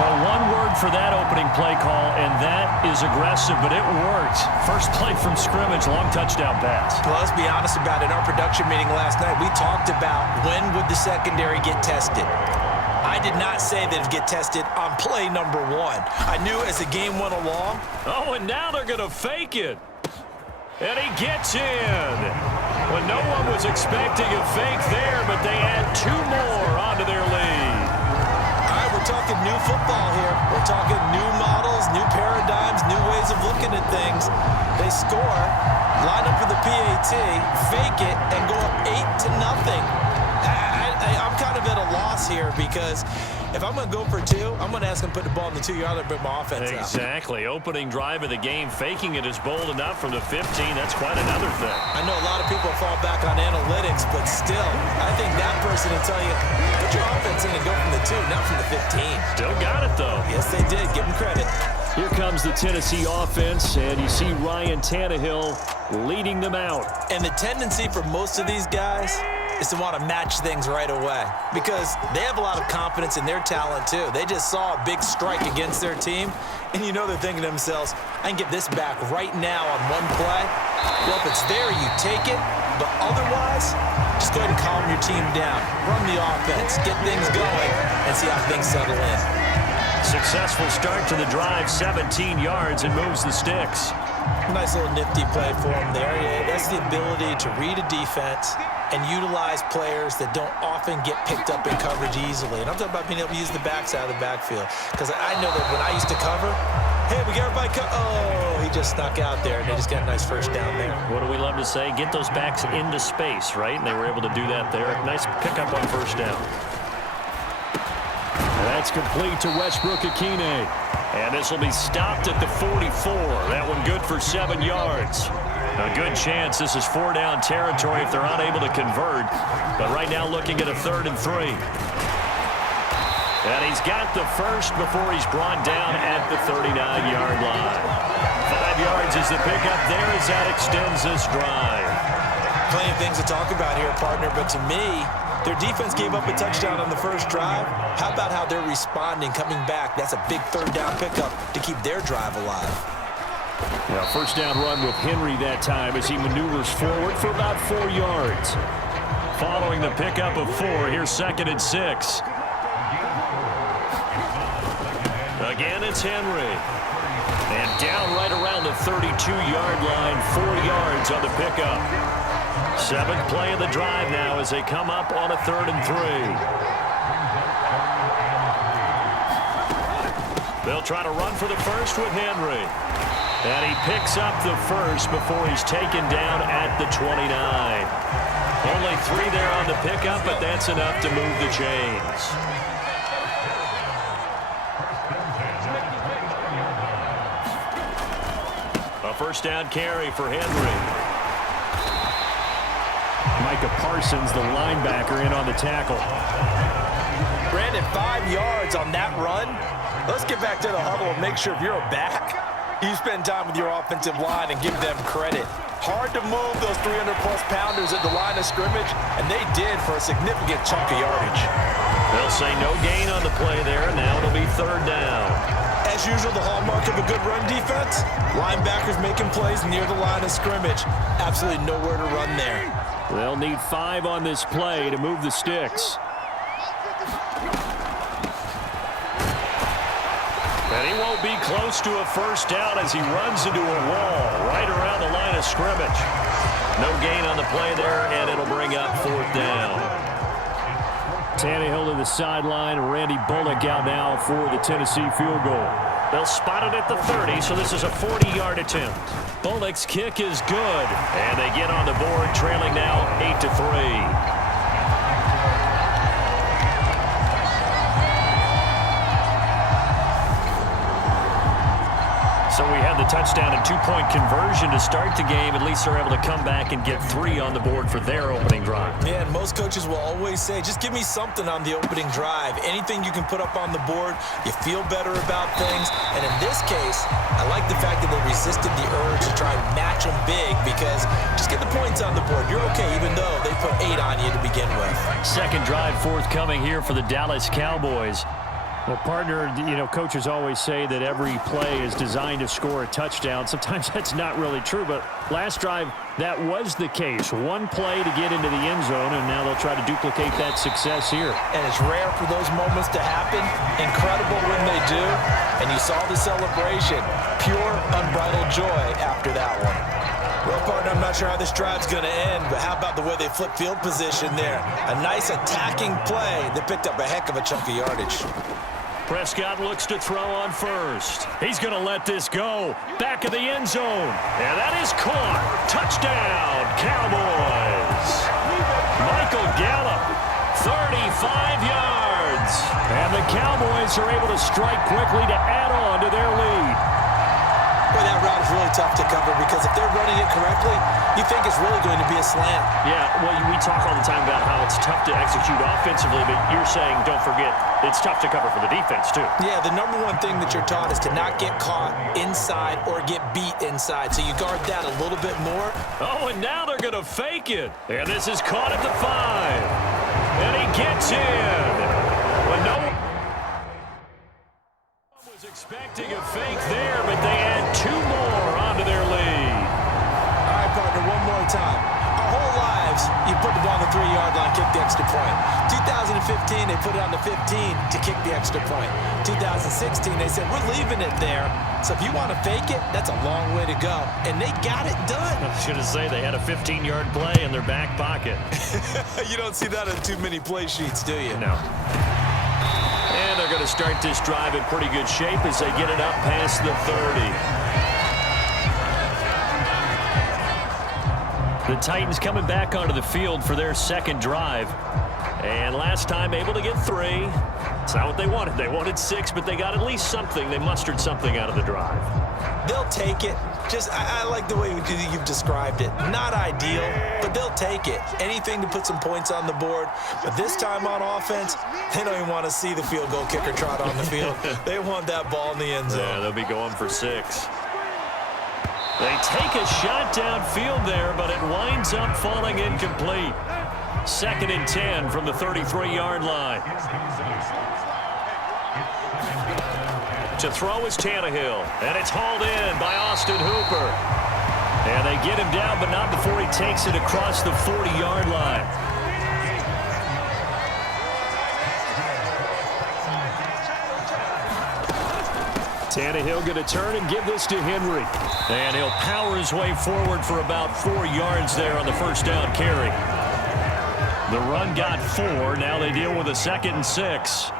Well, one word for that opening play call, and that is aggressive, but it worked. First play from scrimmage, long touchdown pass. Well, let's be honest about it. In our production meeting last night, we talked about when would the secondary get tested. I did not say that it would get tested on play number 1. I knew as the game went along. Oh, and now they're going to fake it. And he gets in. When no one was expecting a fake there, but they add 2 more onto their lead. We're talking new football here. We're talking new models, new paradigms, new ways of looking at things. They score, line up for the PAT, fake it, and go up 8-0. I'm kind of at a loss here because if I'm going to go for 2, I'm going to ask them to put the ball in the 2-yard line and bring my offense out. Exactly. Opening drive of the game, faking it is bold enough from the 15. That's quite another thing. I know a lot of people fall back on analytics, but still, I think that person will tell you, put your offense in and go from the 2, not from the 15. Still got it, though. Yes, they did. Give them credit. Here comes the Tennessee offense, and you see Ryan Tannehill leading them out. And the tendency for most of these guys is to want to match things right away because they have a lot of confidence in their talent too. They just saw a big strike against their team, and you know they're thinking to themselves, I can get this back right now on one play. Well, if it's there, you take it, but otherwise, just go ahead and calm your team down. Run the offense, get things going, and see how things settle in. Successful start to the drive, 17 yards, and moves the sticks. Nice little nifty play for him there. Yeah, that's the ability to read a defense and utilize players that don't often get picked up in coverage easily. And I'm talking about being able to use the backside of the backfield. Because I know that when I used to cover, hey, we got everybody oh, he just snuck out there, and they just got a nice first down there. What do we love to say? Get those backs into space, right? And they were able to do that there. Nice pickup on first down. That's complete to Westbrook-Akine. And this will be stopped at the 44. That one good for 7 yards. A good chance this is 4-down territory if they're unable to convert. But right now looking at a 3rd and 3. And he's got the first before he's brought down at the 39-yard line. 5 yards is the pickup there as that extends this drive. Plenty of things to talk about here, partner, but to me, their defense gave up a touchdown on the first drive. How about how they're responding, coming back? That's a big 3rd down pickup to keep their drive alive. Now, first down run with Henry that time as he maneuvers forward for about 4 yards. Following the pickup of 4, here's 2nd and 6. Again, it's Henry. And down right around the 32-yard line, 4 yards on the pickup. 7th play of the drive now as they come up on a 3rd and 3. They'll try to run for the first with Henry. And he picks up the first before he's taken down at the 29. Only 3 there on the pickup, but that's enough to move the chains. A first down carry for Henry. Micah Parsons, the linebacker, in on the tackle. Brandon, 5 yards on that run. Let's get back to the huddle and make sure if you're a back, you spend time with your offensive line and give them credit. Hard to move those 300-plus pounders at the line of scrimmage, and they did for a significant chunk of yardage. They'll say no gain on the play there. Now it'll be 3rd down. As usual, the hallmark of a good run defense, linebackers making plays near the line of scrimmage. Absolutely nowhere to run there. They'll need 5 on this play to move the sticks. And he won't be close to a first down as he runs into a wall right around the line of scrimmage. No gain on the play there, and it'll bring up 4th down. Tannehill to the sideline. Randy Bullock out now for the Tennessee field goal. They'll spot it at the 30, so this is a 40-yard attempt. Bullock's kick is good, and they get on the board, trailing now 8-3. So we had the touchdown and 2-point conversion to start the game. At least they're able to come back and get 3 on the board for their opening drive. Yeah, and most coaches will always say, just give me something on the opening drive. Anything you can put up on the board, you feel better about things. And in this case, I like the fact that they resisted the urge to try and match them big because just get the points on the board. You're okay, even though they put 8 on you to begin with. Second drive forthcoming here for the Dallas Cowboys. Well, partner, coaches always say that every play is designed to score a touchdown. Sometimes that's not really true, but last drive, that was the case. One play to get into the end zone, and now they'll try to duplicate that success here. And it's rare for those moments to happen. Incredible when they do. And you saw the celebration. Pure, unbridled joy after that one. Well, partner, I'm not sure how this drive's going to end, but how about the way they flip field position there? A nice attacking play that picked up a heck of a chunk of yardage. Prescott looks to throw on first. He's going to let this go. Back of the end zone. And that is caught. Touchdown, Cowboys. Michael Gallup, 35 yards. And the Cowboys are able to strike quickly to add on to their lead. Boy, that route is really tough to cover because if they're running it correctly, you think it's really going to be a slant. Yeah, well, we talk all the time about how it's tough to execute offensively, but you're saying, don't forget, it's tough to cover for the defense, too. Yeah, the number one thing that you're taught is to not get caught inside or get beat inside, so you guard that a little bit more. Oh, and now they're going to fake it. And this is caught at the 5. And he gets in. But no one was expecting a fake there, but they add 2 more onto their lead. All right, partner, one more time. Our whole lives, you put the ball on the 3-yard line, kick the extra point. 2015, they put it on the 15 to kick the extra point. 2016, they said, we're leaving it there. So if you want to fake it, that's a long way to go. And they got it done. I was going to say they had a 15-yard play in their back pocket. You don't see that on too many play sheets, do you? No. And they're going to start this drive in pretty good shape as they get it up past the 30. The Titans coming back onto the field for their second drive. And last time able to get 3. It's not what they wanted. They wanted 6, but they got at least something. They mustered something out of the drive. They'll take it. I like the way you've described it. Not ideal, but they'll take it. Anything to put some points on the board. But this time on offense, they don't even want to see the field goal kicker trot on the field. They want that ball in the end zone. Yeah, they'll be going for 6. They take a shot downfield there, but it winds up falling incomplete. 2nd and 10 from the 33-yard line. To throw is Tannehill, and it's hauled in by Austin Hooper. And they get him down, but not before he takes it across the 40-yard line. Tannehill going to turn and give this to Henry. And he'll power his way forward for about 4 yards there on the first down carry. The run got 4. Now they deal with a 2nd and 6.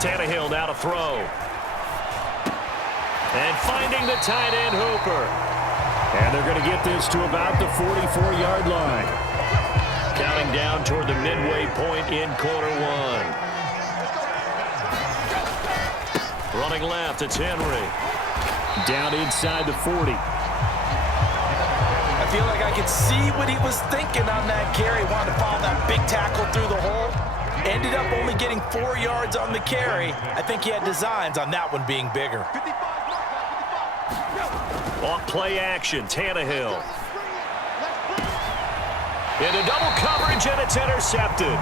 Tannehill now to throw. And finding the tight end, Hooper. And they're going to get this to about the 44-yard line. Counting down toward the midway point in quarter 1. Running left, it's Henry. Down inside the 40. I feel like I could see what he was thinking on that carry. Wanted to follow that big tackle through the hole. Ended up only getting 4 yards on the carry. I think he had designs on that one being bigger. Off play action, Tannehill. Into double coverage, and it's intercepted.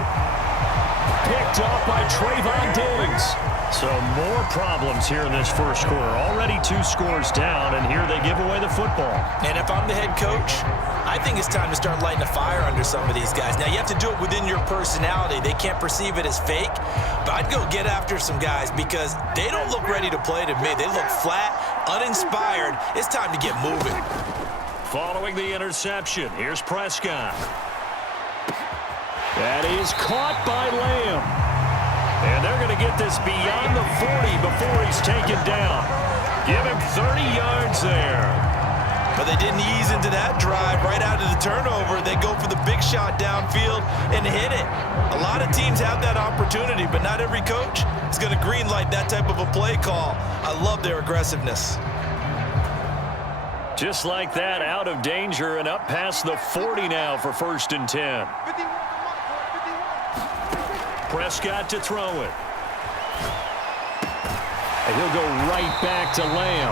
Picked off by Trayvon Diggs. So more problems here in this first quarter. Already 2 scores down, and here they give away the football. And if I'm the head coach, I think it's time to start lighting a fire under some of these guys. Now, you have to do it within your personality. They can't perceive it as fake. But I'd go get after some guys because they don't look ready to play to me. They look flat, uninspired. It's time to get moving. Following the interception, here's Prescott. That is caught by Lamb. And they're going to get this beyond the 40 before he's taken down. Give him 30 yards there. But they didn't ease into that drive right out of the turnover. They go for the big shot downfield and hit it. A lot of teams have that opportunity, but not every coach is going to greenlight that type of a play call. I love their aggressiveness. Just like that, out of danger and up past the 40 now for 1st and 10. Prescott to throw it. And he'll go right back to Lamb.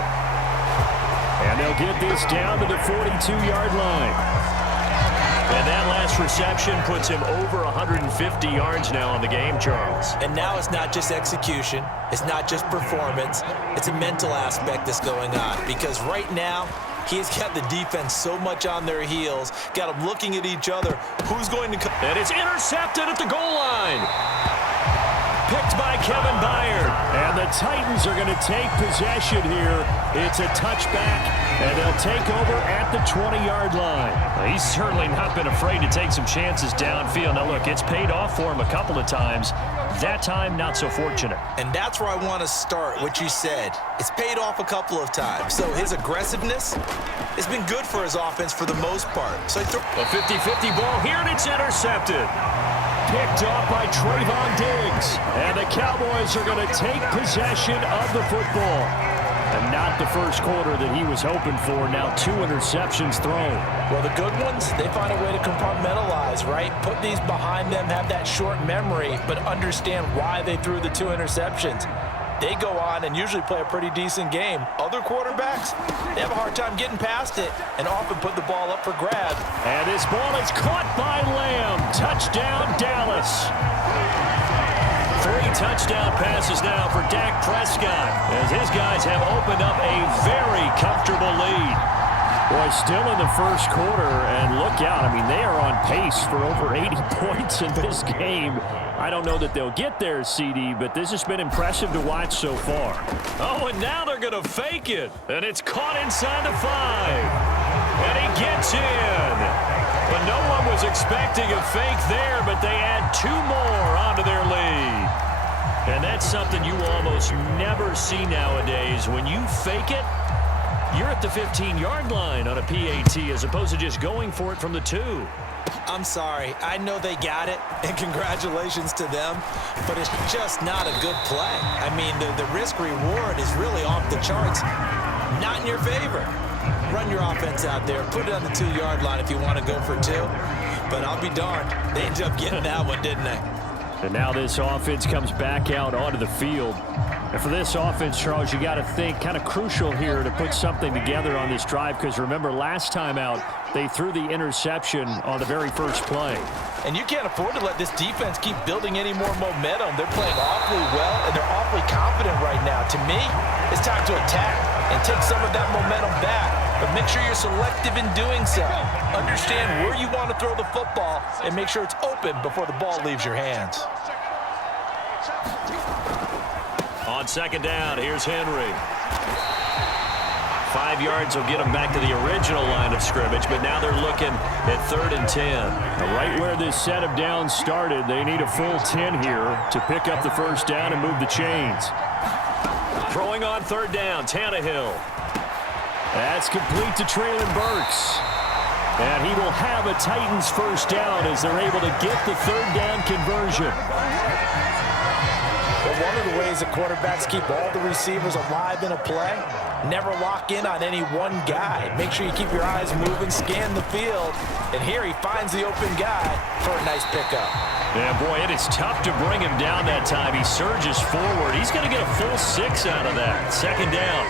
And they'll get this down to the 42-yard line. And that last reception puts him over 150 yards now on the game, Charles. And now it's not just execution. It's not just performance. It's a mental aspect that's going on. Because right now, he's got the defense so much on their heels, got them looking at each other. Who's going to come? And it's intercepted at the goal line. Picked by Kevin Byard. And the Titans are going to take possession here. It's a touchback, and they'll take over at the 20-yard line. Well, he's certainly not been afraid to take some chances downfield. Now, look, it's paid off for him a couple of times. That time, not so fortunate. And that's where I want to start, what you said. It's paid off a couple of times. So his aggressiveness has been good for his offense for the most part. So a 50-50 ball here, and it's intercepted. Picked off by Trayvon Diggs. And the Cowboys are going to take possession of the football. And not the first quarter that he was hoping for. Now 2 interceptions thrown. Well, the good ones, they find a way to compartmentalize, right? Put these behind them, have that short memory, but understand why they threw the 2 interceptions. They go on and usually play a pretty decent game. Other quarterbacks, they have a hard time getting past it and often put the ball up for grabs. And this ball is caught by Lamb. Touchdown, Dallas. 3 touchdown passes now for Dak Prescott as his guys have opened up a very comfortable lead. Boy, still in the first quarter, and look out. I mean, they are on pace for over 80 points in this game. I don't know that they'll get there, CD, but this has been impressive to watch so far. Oh, and now they're going to fake it, and it's caught inside the 5. And he gets in. But no one was expecting a fake there, but they add 2 more onto their lead. And that's something you almost never see nowadays. When you fake it, you're at the 15-yard line on a PAT as opposed to just going for it from the 2. I'm sorry. I know they got it, and congratulations to them, but it's just not a good play. I mean, the risk-reward is really off the charts. Not in your favor. Run your offense out there. Put it on the 2-yard line if you want to go for 2. But I'll be darned. They ended up getting that one, didn't they? And now this offense comes back out onto the field. And for this offense, Charles, you got to think kind of crucial here to put something together on this drive because remember last time out they threw the interception on the very first play. And you can't afford to let this defense keep building any more momentum. They're playing awfully well, and they're awfully confident right now. To me, it's time to attack and take some of that momentum back. But make sure you're selective in doing so. Understand where you want to throw the football and make sure it's open before the ball leaves your hands. On second down, here's Henry. 5 yards will get them back to the original line of scrimmage, but now they're looking at 3rd and 10. Right where this set of downs started, they need a full 10 here to pick up the first down and move the chains. Throwing on 3rd down, Tannehill. That's complete to Treylon Burks. And he will have a Titans first down as they're able to get the 3rd down conversion. Well, one of the ways that quarterbacks keep all the receivers alive in a play, never lock in on any one guy. Make sure you keep your eyes moving, scan the field, and here he finds the open guy for a nice pickup. Yeah, boy, it is tough to bring him down that time. He surges forward. He's going to get a full 6 out of that. 2nd down.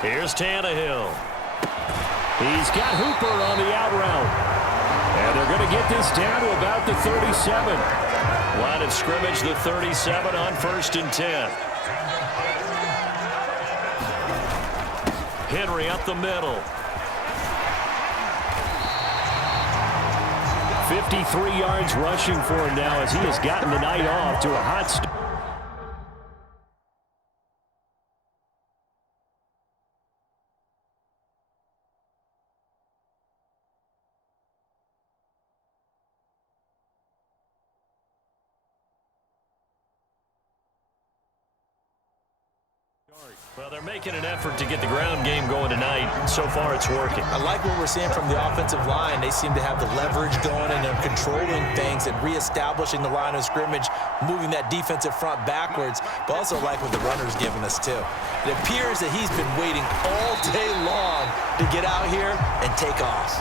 Here's Tannehill. He's got Hooper on the out route. And they're going to get this down to about the 37. Line of scrimmage, the 37 on 1st and 10. Henry up the middle. 53 yards rushing for him now as he has gotten the night off to a hot start. Well, they're making an effort to get the ground game going tonight. So far, it's working. I like what we're seeing from the offensive line. They seem to have the leverage going, and they're controlling things and reestablishing the line of scrimmage, moving that defensive front backwards, but also like what the runner's giving us, too. It appears that he's been waiting all day long to get out here and take off.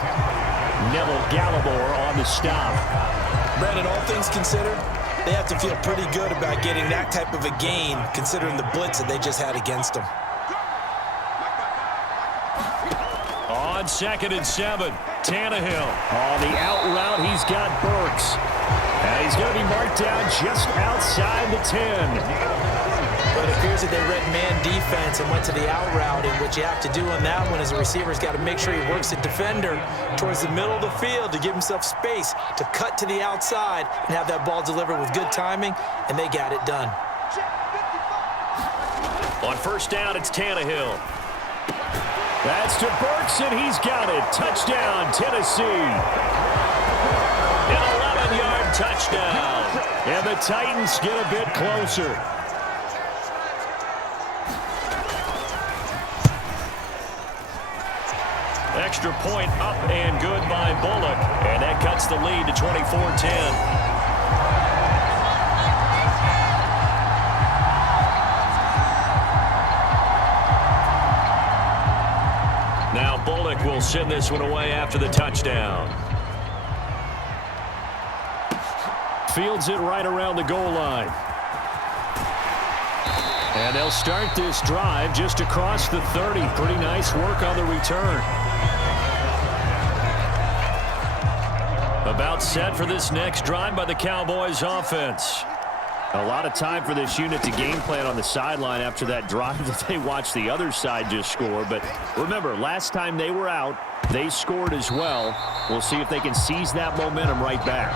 Neville Gallimore on the stop. Brandon, all things considered, they have to feel pretty good about getting that type of a gain, considering the blitz that they just had against them. 2nd and 7. Tannehill. On the out route, he's got Burks. And he's going to be marked down just outside the 10. But it appears that they read man defense and went to the out route, and what you have to do on that one is the receiver's got to make sure he works the defender towards the middle of the field to give himself space to cut to the outside and have that ball delivered with good timing, and they got it done. On 1st down, it's Tannehill. That's to Burks, and he's got it. Touchdown, Tennessee. An 11-yard touchdown. And the Titans get a bit closer. Extra point up and good by Bullock. And that cuts the lead to 24-10. Now Bullock will send this one away after the touchdown. Fields it right around the goal line. And they'll start this drive just across the 30. Pretty nice work on the return. About set for this next drive by the Cowboys offense. A lot of time for this unit to game plan on the sideline after that drive that they watched the other side just score. But remember, last time they were out, they scored as well. We'll see if they can seize that momentum right back.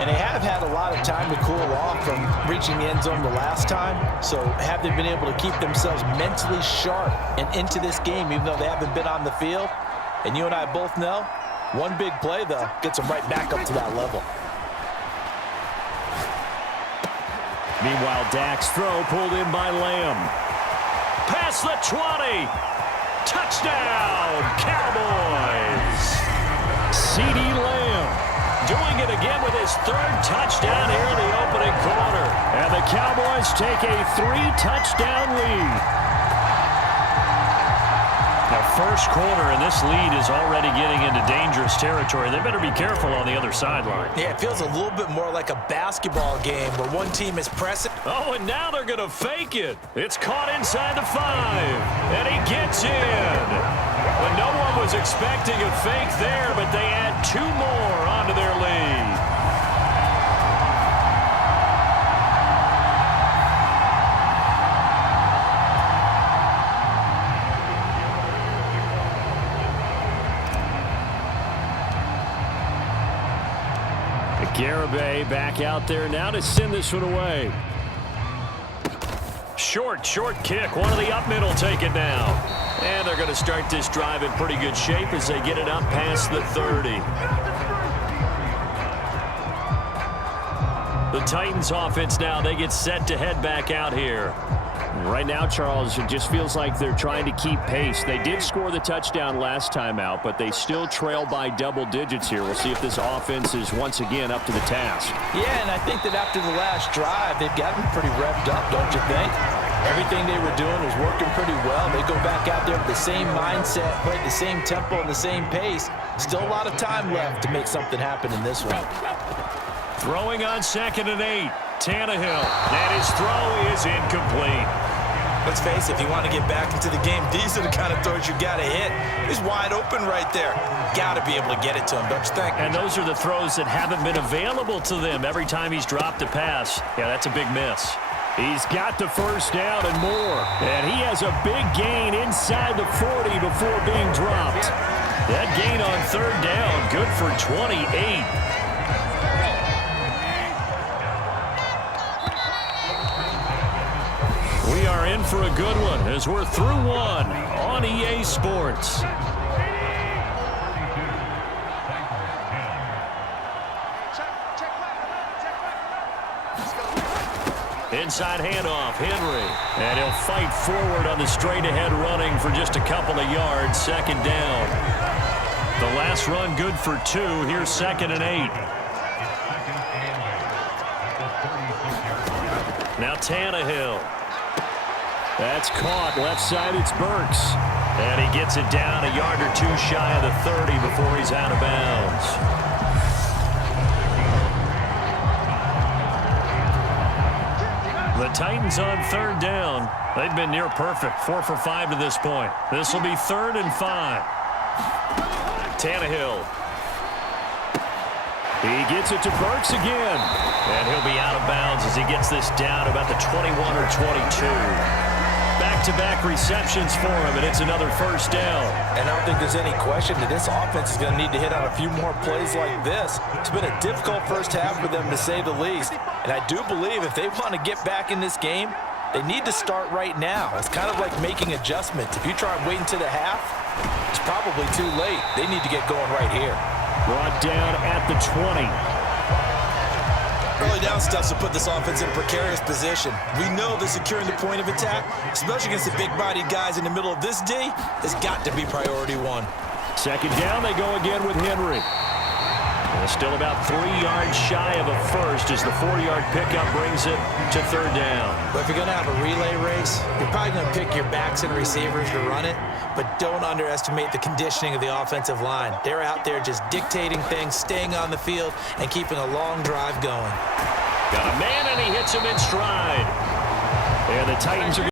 And they have had a lot of time to cool off from reaching the end zone the last time. So have they been able to keep themselves mentally sharp and into this game, even though they haven't been on the field? And you and I both know, one big play, though, gets them right back up to that level. Meanwhile, Dak's throw pulled in by Lamb. Past the 20. Touchdown, Cowboys. CeeDee Lamb doing it again with his 3rd touchdown here in the opening quarter. And the Cowboys take a 3-touchdown lead. The first quarter, and this lead is already getting into dangerous territory. They better be careful on the other sideline. Yeah, it feels a little bit more like a basketball game where one team is pressing. Oh, and now they're going to fake it. It's caught inside the 5, and he gets in. But no one was expecting a fake there, but they add 2 more onto their lead. Garibay back out there now to send this one away. Short kick. One of the up middle take it down. And they're going to start this drive in pretty good shape as they get it up past the 30. The Titans offense now, they get set to head back out here. Right now, Charles, it just feels like they're trying to keep pace. They did score the touchdown last time out, but they still trail by double digits here. We'll see if this offense is once again up to the task. Yeah, and I think that after the last drive, they've gotten pretty revved up, don't you think? Everything they were doing was working pretty well. They go back out there with the same mindset, play the same tempo and the same pace. Still a lot of time left to make something happen in this one. Throwing on 2nd and 8. Tannehill, and his throw is incomplete. Let's face it, if you want to get back into the game, these are the kind of throws you got to hit. He's wide open right there. Got to be able to get it to him, don't you think? And those are the throws that haven't been available to them every time he's dropped a pass. Yeah, that's a big miss. He's got the 1st down and more. And he has a big gain inside the 40 before being dropped. That gain on 3rd down, good for 28. We are in for a good one as we're through one on EA Sports. Inside handoff, Henry. And he'll fight forward on the straight-ahead running for just a couple of yards. 2nd down. The last run good for 2. Here's 2nd and 8. Now Tannehill. That's caught. Left side, it's Burks. And he gets it down a yard or 2 shy of the 30 before he's out of bounds. The Titans on 3rd down. They've been near perfect. 4 for 5 to this point. This will be 3rd and 5. Tannehill. He gets it to Burks again. And he'll be out of bounds as he gets this down about the 21 or 22. Back-to-back receptions for him, and it's another first down. And I don't think there's any question that this offense is going to need to hit on a few more plays like this. It's been a difficult first half for them, to say the least. And I do believe if they want to get back in this game, they need to start right now. It's kind of like making adjustments. If you try and wait until the half, it's probably too late. They need to get going right here. Brought down at the 20. Early down stuff to put this offense in a precarious position. We know that securing the point of attack, especially against the big-bodied guys in the middle of this D, has got to be priority one. Second down, they go again with Henry. And still about 3 yards shy of a first as the 4-yard pickup brings it to third down. But if you're going to have a relay race, you're probably going to pick your backs and receivers to run it, but don't underestimate the conditioning of the offensive line. They're out there just dictating things, staying on the field, and keeping a long drive going. Got a man, and he hits him in stride. And the Titans are